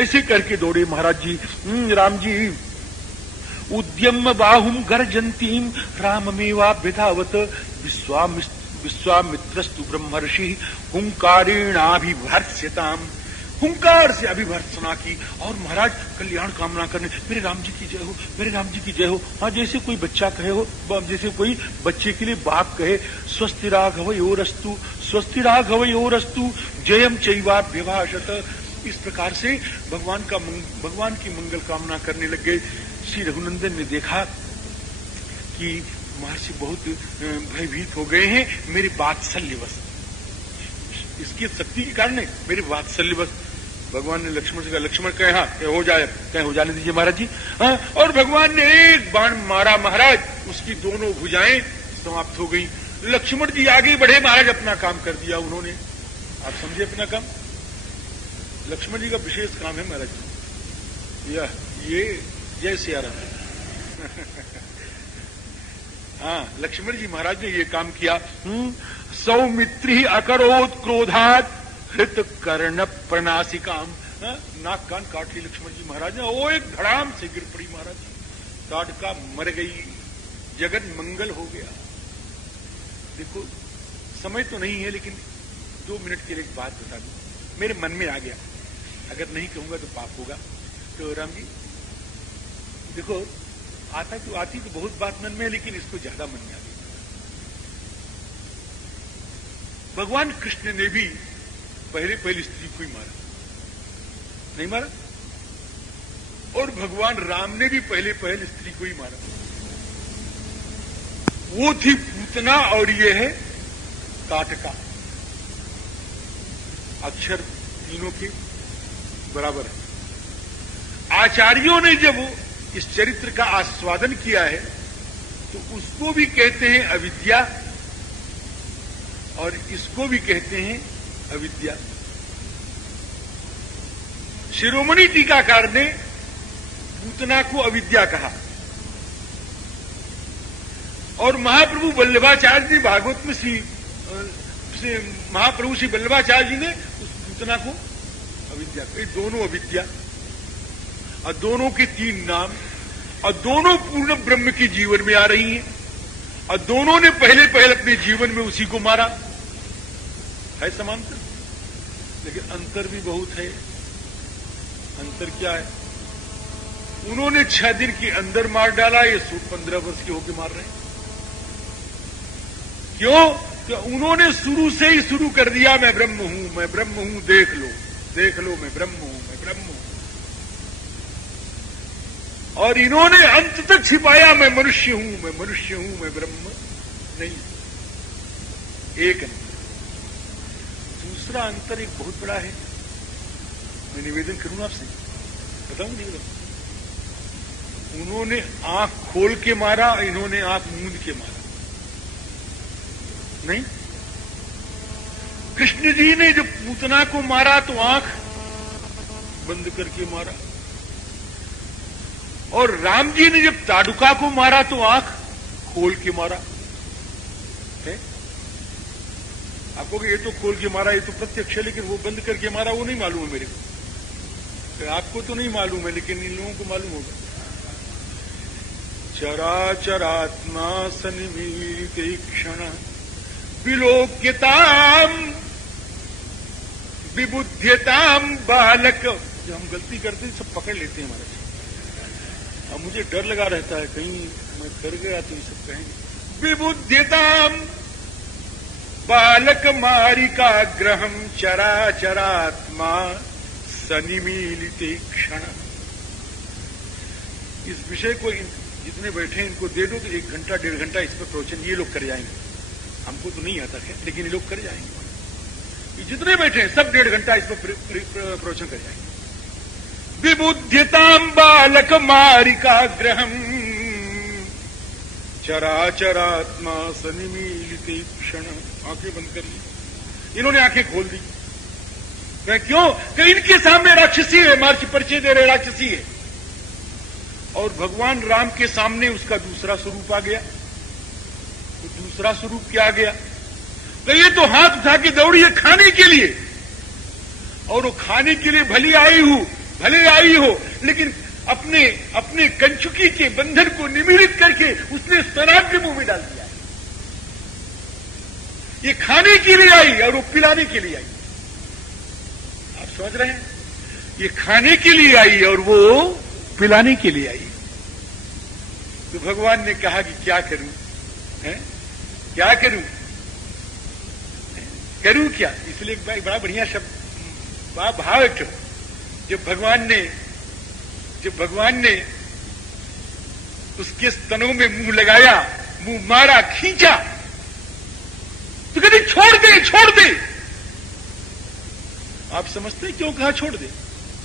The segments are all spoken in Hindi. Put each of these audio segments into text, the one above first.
ऐसे करके दौड़े महाराज जी। राम जी उद्यम बाहुम गर्जंतीम राममेवाभ्यधावत विश्वामित्रस्तु ब्रह्मर्षि हुंकारेणाभिभर्त्स्यताम। हुंकार से अभिभर्त्सना की और महाराज कल्याण कामना करने, मेरे राम जी की जय हो, मेरे राम जी की जय हो। हाँ, जैसे कोई बच्चा कहे हो, जैसे कोई बच्चे के लिए बाप कहे स्वस्ति राघवयोरस्तु, स्वस्ति राघवयोरस्तु जयम चैवाभ्यभाषत। इस प्रकार से भगवान की मंगल कामना करने लग गए। श्री रघुनंदन ने देखा कि महर्षि बहुत भयभीत हो गए हैं, मेरे वात्सल्यवश, इसकी शक्ति के कारण मेरे वात्सल्यवश। भगवान ने लक्ष्मण से कहा, लक्ष्मण कहे हाँ हो जाए, कहे हो जाने दीजिए महाराज जी। हाँ, और भगवान ने एक बाण मारा महाराज, उसकी दोनों भुजाएं समाप्त हो गई। लक्ष्मण जी आगे बढ़े महाराज, अपना काम कर दिया उन्होंने। आप समझे अपना काम, लक्ष्मण जी का विशेष काम है महाराज जी। ये जय सिया राम। हाँ, लक्ष्मण जी महाराज ने ये काम किया। सौमित्री अकरोत क्रोधात हृत कर्ण प्रणासिकाम। नाक कान काट ली लक्ष्मण जी महाराज ने। वो एक धड़ाम से गिर पड़ी महाराज जी, ताड़का मर गई, जगत मंगल हो गया। देखो समय तो नहीं है, लेकिन 2 मिनट के लिए एक बात बता दूं, मेरे मन में आ गया, अगर नहीं कहूंगा तो पाप होगा। तो राम जी देखो, आती तो बहुत बात मन में है, लेकिन इसको ज्यादा मन में आ गई। भगवान कृष्ण ने भी पहली स्त्री को ही मारा, नहीं मारा? और भगवान राम ने भी पहले स्त्री को ही मारा। वो थी पूतना और ये है ताटका। अक्षर तीनों के बराबर है। आचार्यों ने जब इस चरित्र का आस्वादन किया है तो उसको भी कहते हैं अविद्या और इसको भी कहते हैं अविद्या। शिरोमणि टीकाकार ने पूतना को अविद्या कहा और महाप्रभु वल्लभाचार्य जी भागवत में महाप्रभु श्री वल्लभाचार्य जी ने उस पूतना को अविद्या कही। दोनों अविद्या और दोनों के 3 नाम और दोनों पूर्ण ब्रह्म के जीवन में आ रही हैं और दोनों ने पहले अपने जीवन में उसी को मारा है। समांतर, लेकिन अंतर भी बहुत है। अंतर क्या है? उन्होंने 6 दिन के अंदर मार डाला, ये 15 वर्ष के होके मार रहे हैं। क्यों? कि उन्होंने शुरू से ही शुरू कर दिया, मैं ब्रह्म हूं, मैं ब्रह्म हूं, देख लो मैं ब्रह्म हूं, मैं ब्रह्म हूं। और इन्होंने अंत तक छिपाया, मैं मनुष्य हूं, मैं मनुष्य हूं, मैं ब्रह्म नहीं। एक अंतर। दूसरा अंतर एक बहुत बड़ा है, मैं निवेदन करूंगा आपसे, बताऊं नहीं बताऊं? उन्होंने आंख खोल के मारा, इन्होंने आंख मूंद के मारा। नहीं, कृष्ण जी ने जब पूतना को मारा तो आंख बंद करके मारा और राम जी ने जब ताड़ुका को मारा तो आंख खोल के मारा है। आपको ये तो खोल के मारा, ये तो प्रत्यक्ष है, लेकिन वो बंद करके मारा वो नहीं मालूम है मेरे को। आपको तो नहीं मालूम है, लेकिन इन लोगों को मालूम होगा। चराचरात्मा सन्निमीलिते क्षण विलोक्यताम विबुध्यताम बालक। जब हम गलती करते हैं सब पकड़ लेते हैं हमारे। अब मुझे डर लगा रहता है कहीं मैं कर गया तो ये सब कहेंगे। विबुध्यताम बालक मारिका ग्रहम चराचरात्मा सनिमीलिते क्षण। इस विषय को जितने बैठे इनको दे दो तो 1 घंटा 1.5 घंटा इस पर प्रवचन ये लोग कर जाएंगे। हमको तो नहीं आता है, लेकिन ये लोग कर जाएंगे। ये जितने बैठे हैं सब 1.5 घंटा इस पर प्रवचन कर जाएंगे। विबुध्यताम बालक मारिका ग्रहम चराचरात्मा सनिमीलिते क्षण। आंखें बंद कर ली, इन्होंने आंखें खोल दी। क्यों? कि इनके सामने राक्षसी है, मार्च परिचय दे रहे राक्षसी है। और भगवान राम के सामने उसका दूसरा स्वरूप आ गया। तो दूसरा स्वरूप क्या आ गया? तो ये तो हाथ उठा के दौड़ी है खाने के लिए, और वो खाने के लिए भली आई हूं, भले आई हो, लेकिन अपने अपने कंचुकी के बंधन को निमीलित करके उसने स्तनाग्र मुंह में डाल दिया। ये खाने के लिए आई और वो पिलाने के लिए आई। आप समझ रहे हैं? ये खाने के लिए आई और वो पिलाने के लिए आई। तो भगवान ने कहा कि क्या करूं, है? क्या करूं, करूं क्या? इसलिए एक बड़ा बढ़िया शब्द भाव एक जब भगवान ने उसके स्तनों में मुंह लगाया, मुंह मारा, खींचा, तो कहते छोड़ दे, छोड़ दे। आप समझते हैं क्यों कहा छोड़ दे?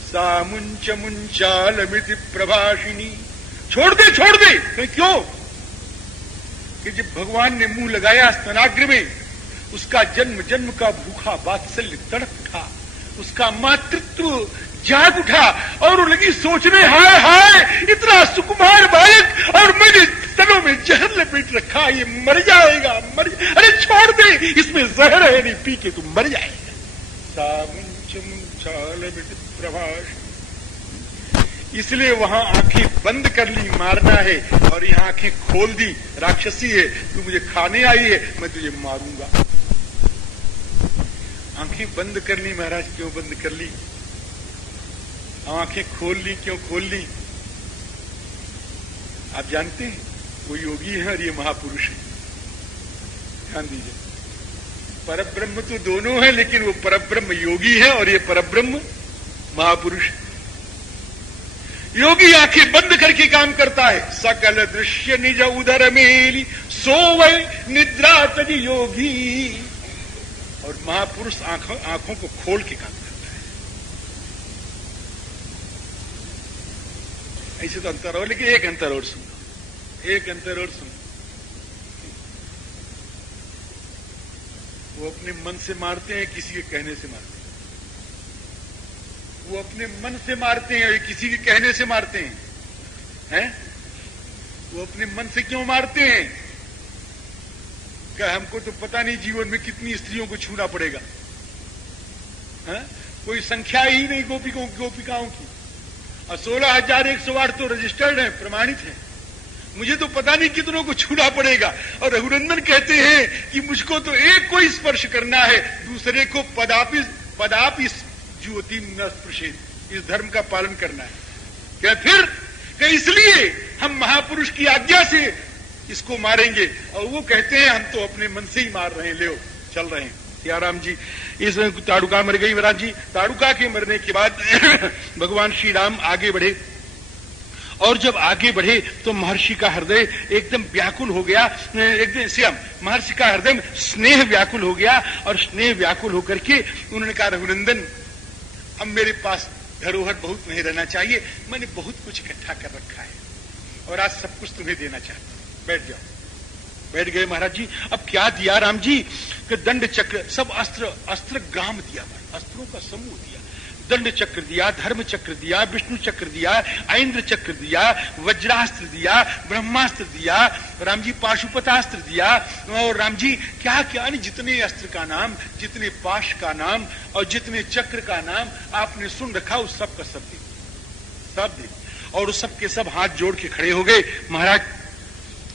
सा मुंच मुंचालमिति प्रभाषिणी, छोड़ दे, छोड़ दे। तो क्यों? कि जब भगवान ने मुंह लगाया स्तनाग्र में, उसका जन्म जन्म का भूखा वात्सल्य तड़प उठा, उसका मातृत्व जाग उठा और वो लगी सोचने, हाय हाय इतना सुकुमार बालक और मैंने स्तनों में जहर लपेट रखा, ये मर जाएगा, अरे छोड़ दे, इसमें जहर है, नहीं पी के तुम मर जाएगा। प्रभाष, इसलिए वहां आंखें बंद कर ली, मारना है, और यहां आंखें खोल दी, राक्षसी है, तू मुझे खाने आई है, मैं तुझे मारूंगा। आंखें बंद कर ली महाराज। क्यों बंद कर ली? आंखें खोल ली, क्यों खोल ली? आप जानते हैं, वो योगी है और ये महापुरुष है। ध्यान दीजिए, परब्रह्म तो दोनों है, लेकिन वो परब्रह्म योगी है और ये परब्रह्म महापुरुष। योगी आंखें बंद करके काम करता है। सकल दृश्य निज उदर मेली, सोवै निद्रा तज योगी। और महापुरुष आंखों को खोल के काम करता है। ऐसे तो अंतर हो, लेकिन एक अंतर और सुनो, एक अंतर और सुनो। वो अपने मन से मारते हैं, किसी के कहने से मारते हैं। वो अपने मन से मारते हैं, किसी के कहने से मारते हैं, हैं? वो अपने मन से क्यों मारते हैं? क्या हमको तो पता नहीं जीवन में कितनी स्त्रियों को छूना पड़ेगा, है? कोई संख्या ही नहीं गोपिकाओं की, और 16,108 तो रजिस्टर्ड है, प्रमाणित है। मुझे तो पता नहीं कितनों को छूना पड़ेगा। और रघुनंदन कहते हैं कि मुझको तो एक को स्पर्श करना है, दूसरे को पदापि ज्योति न स्पृशेत, इस धर्म का पालन करना है। क्या फिर कि इसलिए हम महापुरुष की आज्ञा से इसको मारेंगे, और वो कहते हैं हम तो अपने मन से ही मार रहे हैं, ले चल रहे हैं। सियाराम जी, इस ताड़ुका मर गई महाराज जी। ताड़ुका के मरने के बाद भगवान श्री राम आगे बढ़े, और जब आगे बढ़े तो महर्षि का हृदय एकदम व्याकुल हो गया, एकदम श्याम महर्षि का हृदय स्नेह व्याकुल हो गया। और स्नेह व्याकुल होकर के उन्होंने कहा, रघुनंदन अब मेरे पास धरोहर बहुत नहीं रहना चाहिए, मैंने बहुत कुछ इकट्ठा कर रखा है और आज सब कुछ तुम्हें देना चाहता हूं, बैठ जाओ। बैठ गए महाराज जी। अब क्या दिया राम जी? कि दंड चक्र, सब अस्त्र ग्राम दिया, अस्त्रों का समूह दिया। दंड चक्र दिया, धर्म चक्र दिया, विष्णु चक्र दिया, ऐन्द्र चक्र दिया, वज्रास्त्र दिया, ब्रह्मास्त्र दिया, राम जी पाशुपतास्त्र दिया। और राम जी क्या क्या नहीं, जितने अस्त्र का नाम, जितने पाश का नाम और जितने चक्र का नाम आपने सुन रखा, उस सब का सब दे, सब दे। और उस सब के सब हाथ जोड़ के खड़े हो गए। महाराज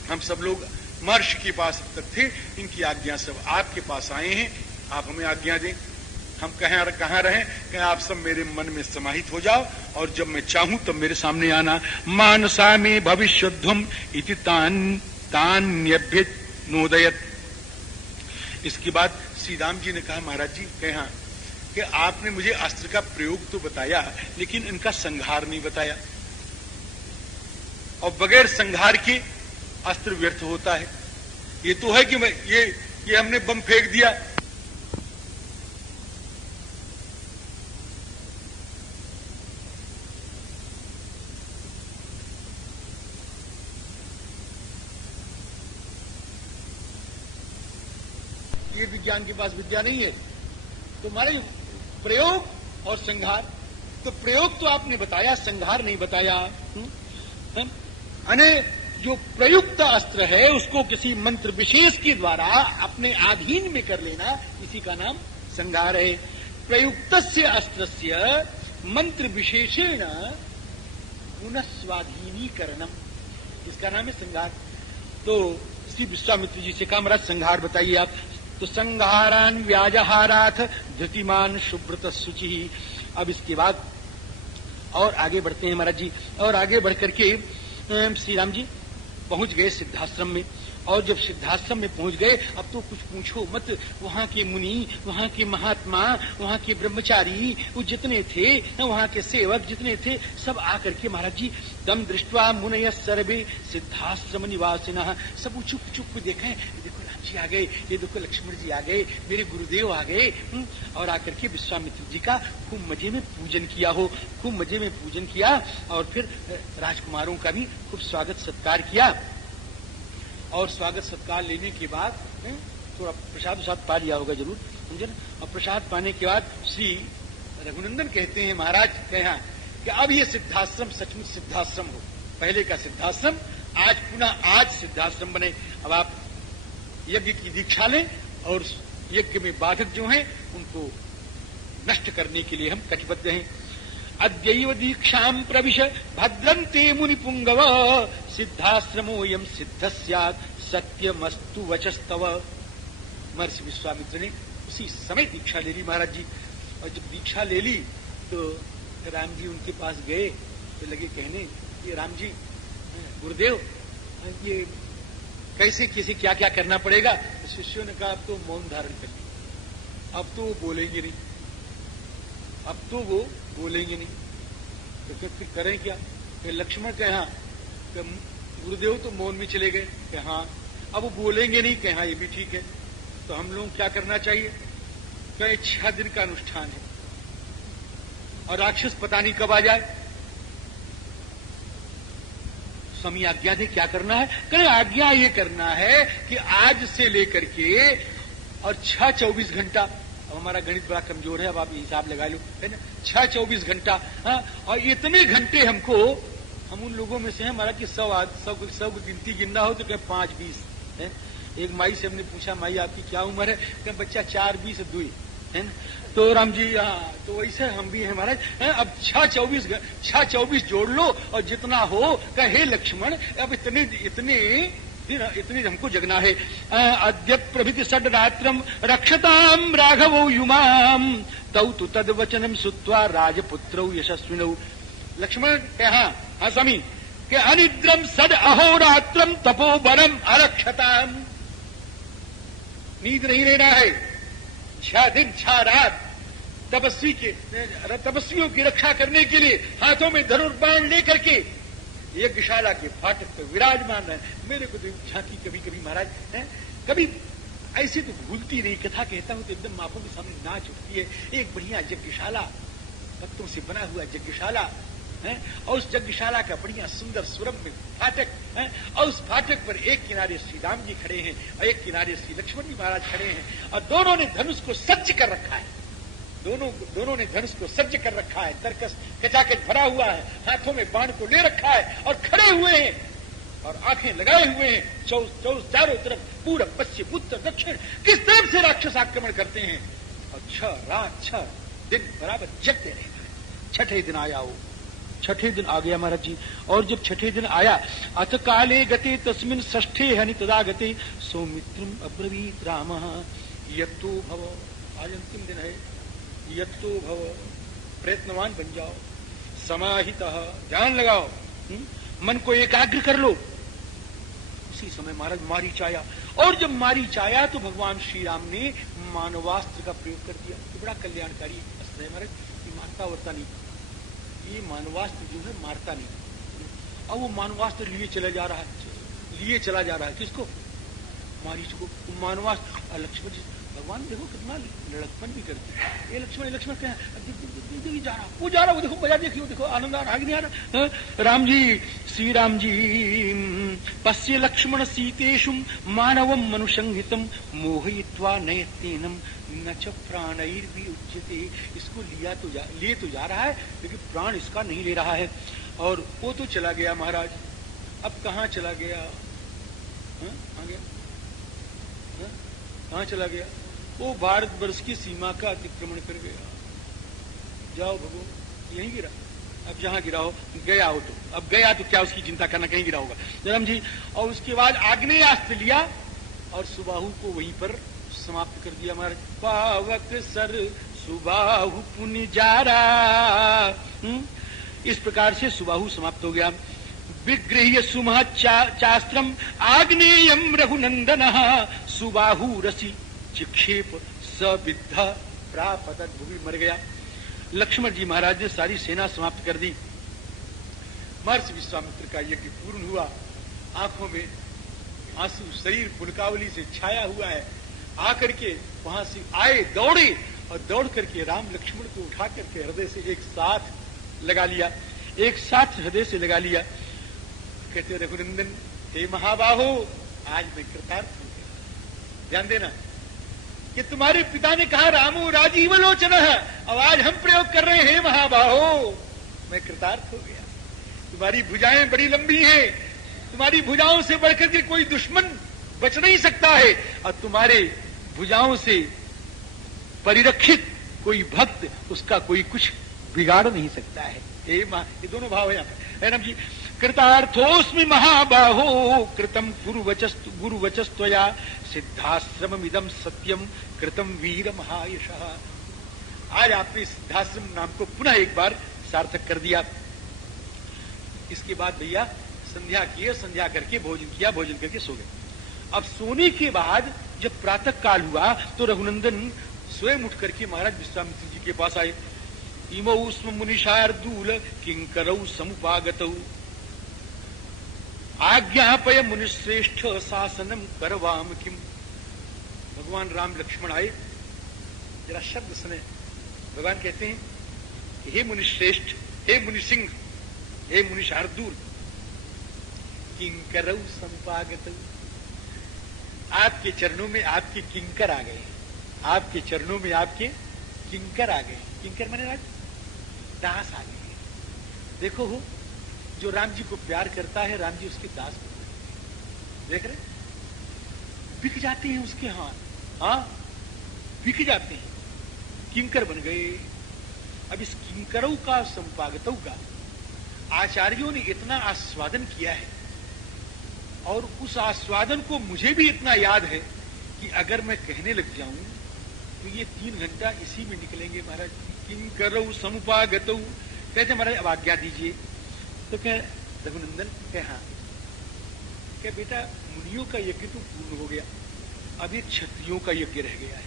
हम सब लोग महर्षि के पास अब तक थे, इनकी आज्ञा सब आपके पास आए हैं, आप हमें आज्ञा दें। हम कहाँ रहें? कि आप सब मेरे मन में समाहित हो जाओ, और जब मैं चाहूं तब मेरे सामने आना। मानसा में भविष्यध्वम इति तान्यभ्य नोदयत। इसके बाद श्री राम जी ने कहा, महाराज जी कहा कि आपने मुझे अस्त्र का प्रयोग तो बताया, लेकिन इनका संहार नहीं बताया, और बगैर संहार के अस्त्र व्यर्थ होता है। ये तो है कि मैं ये हमने बम फेंक दिया, ये विज्ञान के पास विद्या नहीं है। तो हमारे प्रयोग और संहार, तो प्रयोग तो आपने बताया, संहार नहीं बताया। अने जो प्रयुक्त अस्त्र है उसको किसी मंत्र विशेष के द्वारा अपने अधीन में कर लेना, इसी का नाम संहार है। प्रयुक्तस्य अस्त्रस्य मंत्र विशेषेण पुनः स्वाधीनीकरणम, इसका नाम है संहार। तो श्री विश्वामित्र जी से कहा महाराज संहार बताइए आप। तो संहारान व्याजहाराथ धृतिमान सुब्रत शुचि। अब इसके बाद और आगे बढ़ते हैं महाराज जी, और आगे बढ़ करके श्री राम जी पहुंच गए सिद्धाश्रम में। और जब सिद्धाश्रम में पहुंच गए, अब तो कुछ पूछो मत, वहां के मुनि, वहां के महात्मा, वहां के ब्रह्मचारी, वो जितने थे, वहां के सेवक जितने थे, सब आकर के महाराज जी तम दृष्टवा मुनय सर्वे सिद्धाश्रम निवासिनः, सब चुप चुप देखें, देखो राम जी आ गए, ये देखो लक्ष्मण जी आ गए, मेरे गुरुदेव आ गए। और आकर के विश्वामित्र जी का खूब मजे में पूजन किया हो, खूब मजे में पूजन किया, और फिर राजकुमारों का भी खूब स्वागत सत्कार किया। और स्वागत सत्कार लेने के बाद थोड़ा प्रसाद उसाद पा लिया होगा जरूर, समझे ना। और प्रसाद पाने के बाद श्री रघुनंदन कहते हैं महाराज कहा कि अब ये सिद्धाश्रम सचमुच सिद्धाश्रम हो, पहले का सिद्धाश्रम आज पुनः आज सिद्धाश्रम बने। अब आप यज्ञ की दीक्षा लें, और यज्ञ में बाधक जो हैं उनको नष्ट करने के लिए हम कटिबद्ध हैं। अद्यैव दीक्षां प्रविश भद्रन्ते मुनिपुंगव सिद्धाश्रमोऽयं सिद्ध स्यात् सत्यमस्तु वचस्तव। महर्षि विश्वामित्र ने उसी समय दीक्षा ले ली महाराज जी। और जब दीक्षा ले ली तो राम जी उनके पास गए, तो लगे कहने, ये राम जी गुरुदेव, ये कैसे किसी क्या क्या करना पड़ेगा। शिष्यों ने कहा अब तो मौन धारण कर लिया, अब तो वो बोलेंगे नहीं, अब तो वो बोलेंगे नहीं, तो फिर करें क्या। फिर लक्ष्मण कहे हाँ, गुरुदेव तो मौन में चले गए, कहे हाँ, अब वो बोलेंगे नहीं, कहे हाँ ये भी ठीक है, तो हम लोग क्या करना चाहिए। कहे 6 दिन का अनुष्ठान है, और राक्षस पता नहीं कब आ जाए, स्वामी आज्ञा दे, क्या करना है। कहे आज्ञा ये करना है कि आज से लेकर के और 6-24 घंटा, अब हमारा गणित बड़ा कमजोर है, अब आप हिसाब लगा लो, है ना, 6-24 घंटा, हाँ, और इतने घंटे हमको, हम उन लोगों में से हैं हमारा कि 100 की गिनती गिनना हो तो क्या 5-20 है। एक माई से हमने पूछा, माई आपकी क्या उम्र है, क्या बच्चा 4-20 है ना। तो राम जी हाँ, तो वैसे हम भी हैं महाराज। अब 6-24 जोड़ लो, और जितना हो कहे लक्ष्मण, अब इतने हमको जगना है। अद्य प्रभृति षड रात्रम रक्षताम राघवो युमाम तौ तु तद वचनम सुत्वा राजपुत्रौ यशस्विनौ। लक्ष्मण के हाँ स्वामी, के अनिद्रम सद अहोरात्रम तपोबलम अरक्षताम, नींद नहीं लेना है, 6 दिन 6 रात तपस्वियों की रक्षा करने के लिए हाथों में धनुर्बाण लेकर के यज्ञशाला के फाटक पर विराजमान है। मेरे को तो झांकी कभी कभी महाराज है, कभी ऐसी तो भूलती नहीं, कथा कहता हूं तो एकदम आंखों के सामने नाच उठती है। एक बढ़िया यज्ञशाला, पत्तों से बना हुआ यज्ञशाला है, और उस यज्ञशाला का बढ़िया सुंदर सुरम्य फाटक है, और उस फाटक पर एक किनारे श्री राम जी खड़े हैं और एक किनारे श्री लक्ष्मण जी महाराज खड़े हैं, और दोनों ने धनुष को सज्ज कर रखा है, दोनों ने धनुष को सज्ज कर रखा है, तरकस कचाकच भरा हुआ है, हाथों में बाण को ले रखा है, और खड़े हुए हैं और आंखें लगाए हुए हैं चारों तरफ, पूरब पश्चिम उत्तर दक्षिण, किस तरफ से राक्षस आक्रमण करते हैं। और 6 रात 6 दिन बराबर जगते रहना है। 6ठे दिन आया वो, 6ठे दिन आ गया महाराज जी। और जब 6ठे दिन आया, अथ काले गते तस्मिन् षष्ठे हनि तदा गते सौमित्रम अब्रवीत रामः यत्तो भव, आज अंतिम दिन है, यत्तो भव, प्रयत्नवान बन जाओ, समाहितः, ध्यान लगाओ, मन को एकाग्र कर लो। उसी समय महाराज मारीच आया, और जब मारीच आया तो भगवान श्री राम ने मानवास्त्र का प्रयोग कर दिया। तो बड़ा कल्याणकारी अस्त्र है महाराज, ये मारता वरता नहीं, ये मानवास्त्र जो है मारता नहीं। और वो मानवास्त्र लिए चला जा रहा है, किसको, मारीच को मानवास्त्र। लक्ष्मण जी भगवान देखो कितना लड़कपन भी करते हैं। ये लक्ष्मण क्या जा रहा, वो जा रहा, वो देखो बजा, देखियो देखो आनंद आ रहा है, नहीं आ रहा। राम जी, श्री राम जी, पश्य लक्ष्मण सीतेषु मानवम मनुसंहितम मोहयित्वा नयतेनम न च प्राणैर्भि उच्यते। इसको लिए तो जा रहा है, लेकिन प्राण इसका नहीं ले रहा है। और वो तो चला गया महाराज, अब कहाँ चला गया, कहाँ चला गया, वो भारतवर्ष की सीमा का अतिक्रमण कर गया। जाओ भगो, यहीं गिरा, अब जहां गिरा हो, गया हो तो, अब गया तो क्या उसकी चिंता करना, कहीं गिरा होगा जन्म जी। और उसके बाद आग्नेयास्त्र लिया और सुबाहु को वहीं पर समाप्त कर दिया महाराज। पावक सर सुबाहु पुनि जारा, इस प्रकार से सुबाहु समाप्त हो गया। विगृह्य सुमह चास्त्रम आग्नेयम रघुनंदन सुबाहु रसी चिक्षेप सविद्ध प्रापत, भूमि मर गया। लक्ष्मण जी महाराज ने सारी सेना समाप्त कर दी। महर्षि विश्वामित्र का यज्ञ पूर्ण हुआ। आंखों में आंसू, शरीर पुलकावली से छाया हुआ है। आकर के वहां से आए, दौड़े और दौड़ करके राम लक्ष्मण को उठा करके हृदय से एक साथ लगा लिया, एक साथ हृदय से लगा लिया। कहते रघुनंदन, हे महाबाहो, आज मैं कृतार्थ हूं। ध्यान देना कि तुम्हारे पिता ने कहा रामो राजीव लोचन, अब आज हम प्रयोग कर रहे हैं, महाबाहो मैं कृतार्थ हो गया। तुम्हारी भुजाएं बड़ी लंबी हैं, तुम्हारी भुजाओं से बढ़कर के कोई दुश्मन बच नहीं सकता है, और तुम्हारे भुजाओं से परिरक्षित कोई भक्त, उसका कोई कुछ बिगाड़ नहीं सकता है। ये दोनों भाव है यहाँ पर, है ना जी। कृतार्थोस्मि महाबाहो कृतम गुरुवचस्त्वया सिद्धाश्रममिदं सत्यम कृतम वीर महायशः। आज आपने सिद्धाश्रम नाम को पुनः एक बार सार्थक कर दिया। इसके बाद भैया संध्या किए, संध्या करके भोजन किया, भोजन करके सो गए। अब सोने के बाद जब प्रातः काल हुआ तो रघुनंदन स्वयं उठ करके महाराज विश्वामित्र जी के पास आए। इमौ स्म मुनिशार्दूल किंकरौ समुपागतौ आज्ञापय मुनिश्रेष्ठ शासनम करवाम किम। भगवान राम लक्ष्मण आए, जरा शब्द सुने। भगवान कहते हैं, हे मुनिश्रेष्ठ, हे मुनिसिंह, हे मुनिशार्दूल, किंकरौ समुपागतौ, आपके चरणों में आपके किंकर आ गए, आपके चरणों में आपके किंकर आ गए। किंकर माने राज दास आ गए। देखो हो, जो राम जी को प्यार करता है, राम जी उसके दास बनते हैं। देख रहे, बिक जाते हैं उसके हाथ, हाँ बिक जाते हैं, किंकर बन गए। अब इस किंकरों का संपागतों का आचार्यों ने इतना आस्वादन किया है, और उस आस्वादन को मुझे भी इतना याद है कि अगर मैं कहने लग जाऊं तो ये 3 घंटा इसी में निकलेंगे महाराज। किंकरौ समुपागतौ, कहते महाराज अब आज्ञा दीजिए। तो कह रघुनंदन, कह हाँ, कह बेटा मुनियों का यज्ञ तो पूर्ण हो गया, अब एक क्षत्रियों का यज्ञ रह गया है,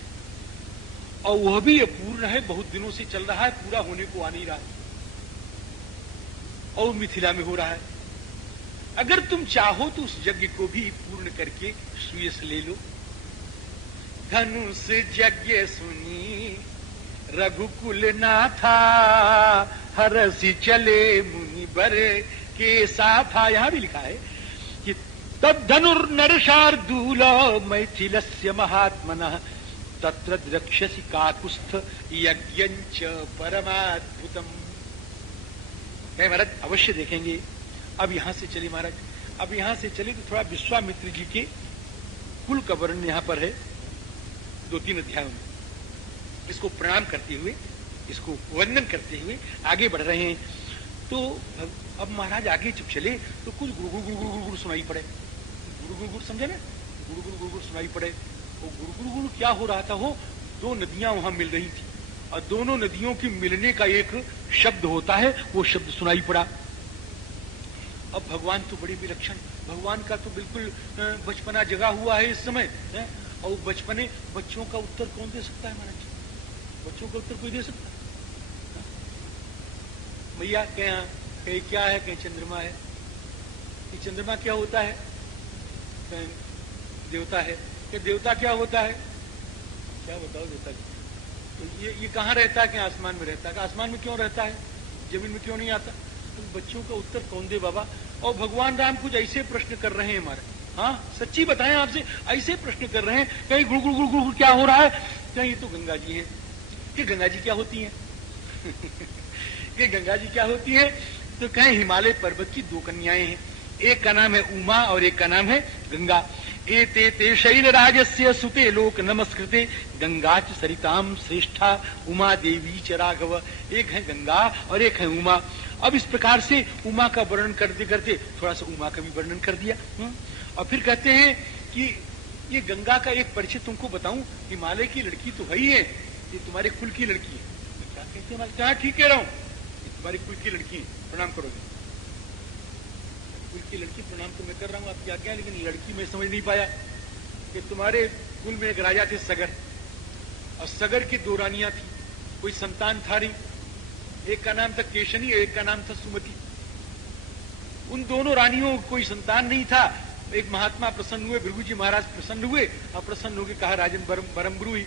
और वह भी अपूर्ण है, बहुत दिनों से चल रहा है, पूरा होने को आ नहीं रहा है, और मिथिला में हो रहा है। अगर तुम चाहो तो उस यज्ञ को भी पूर्ण करके सुयस ले लो। धनुष यज्ञ सुनी रघुकुल नाथा, हरसि चले मुनि बर के साथा। यहां भी लिखा है कि तद धनुर नरशार्दूल मैथिलस्य महात्मनः तत्र द्रक्ष्यसि काकुस्थ यज्ञञ्च परमाद्भुतम। महाराज अवश्य देखेंगे। अब यहां से चले महाराज, अब यहां से चले तो थोड़ा विश्वामित्र जी के कुल का वर्णन यहां पर है 2-3 अध्यायों में। इसको प्रणाम करते हुए, इसको वंदन करते हुए आगे बढ़ रहे हैं। तो अब महाराज आगे जब चले तो कुछ गुरु गुरु गुरु गुरु सुनाई पड़े। गुरु गुरु गुरु समझे ना, गुरु गुरु गुरु गुरु सुनाई पड़े। वो गुरु गुरु गुरु क्या हो रहा था, वो 2 नदियां वहां मिल रही थी, और दोनों नदियों के मिलने का एक शब्द होता है, वो शब्द सुनाई पड़ा। अब भगवान तो बड़े विलक्षण, भगवान का तो बिल्कुल बचपना जगा हुआ है इस समय है? और बचपने बच्चों का उत्तर कौन दे सकता है महाराज? बच्चों का उत्तर कोई दे सकता है? भैया कहीं क्या है, कहीं चंद्रमा है, कि चंद्रमा क्या होता है, कहीं देवता है, कि देवता क्या होता है, क्या बताओ देवता। तो ये कहाँ रहता है, कि आसमान में रहता है, आसमान में क्यों रहता है, जमीन में क्यों नहीं आता? तो बच्चों का उत्तर कौन दे बाबा? और भगवान राम कुछ ऐसे प्रश्न कर रहे हैं हमारे, हाँ सच्ची बताएं आपसे, ऐसे प्रश्न कर रहे हैं, कहीं गुरु गुरु गुरु क्या हो रहा है, कहीं ये तो गंगा जी है, कि गंगा जी क्या होती है कि गंगा जी क्या होती है? तो कहें हिमालय पर्वत की 2 कन्याएं हैं, एक का नाम है उमा और एक का नाम है गंगा। एते ते शैलराजस्य सुते लोक नमस्कृते गंगा च सरिताम श्रेष्ठा उमा देवी च राघव। एक है गंगा और एक है उमा। अब इस प्रकार से उमा का वर्णन करते करते थोड़ा सा उमा का भी वर्णन कर दिया। और फिर कहते हैं कि ये गंगा का एक परिचय तुमको बताऊं, हिमालय की लड़की तो है ही है, ये तुम्हारे कुल की लड़की है। तो क्या कहते हैं? क्या ठीक कह रहा हूं, तुम्हारी कुल की लड़की है, प्रणाम करोगे। कुल की लड़की प्रणाम तो मैं कर रहा हूं आपकी आज्ञा, लेकिन लड़की मैं समझ नहीं पाया कि तुम्हारे कुल में एक राजा थे सगर, और सगर की दो रानियां थी, कोई संतान था नहीं। एक का नाम था केशनी, एक का नाम था सुमति। उन दोनों रानियों को कोई संतान नहीं था। एक महात्मा प्रसन्न हुए, भृगु जी महाराज प्रसन्न हुए, और प्रसन्न होकर कहा राजन बरम्ब्रुई,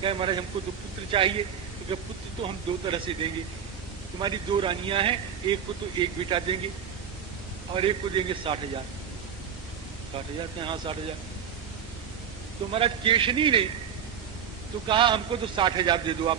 कहे महाराज हमको तो पुत्र चाहिए। तो क्या पुत्र तो हम दो तरह से देंगे, तुम्हारी दो रानियां हैं, एक को तो एक बेटा देंगे और एक को देंगे 60,000। 60,000? हाँ 60,000। तो महाराज केशनी ने तो कहा हमको तो 60,000 दे दो आप।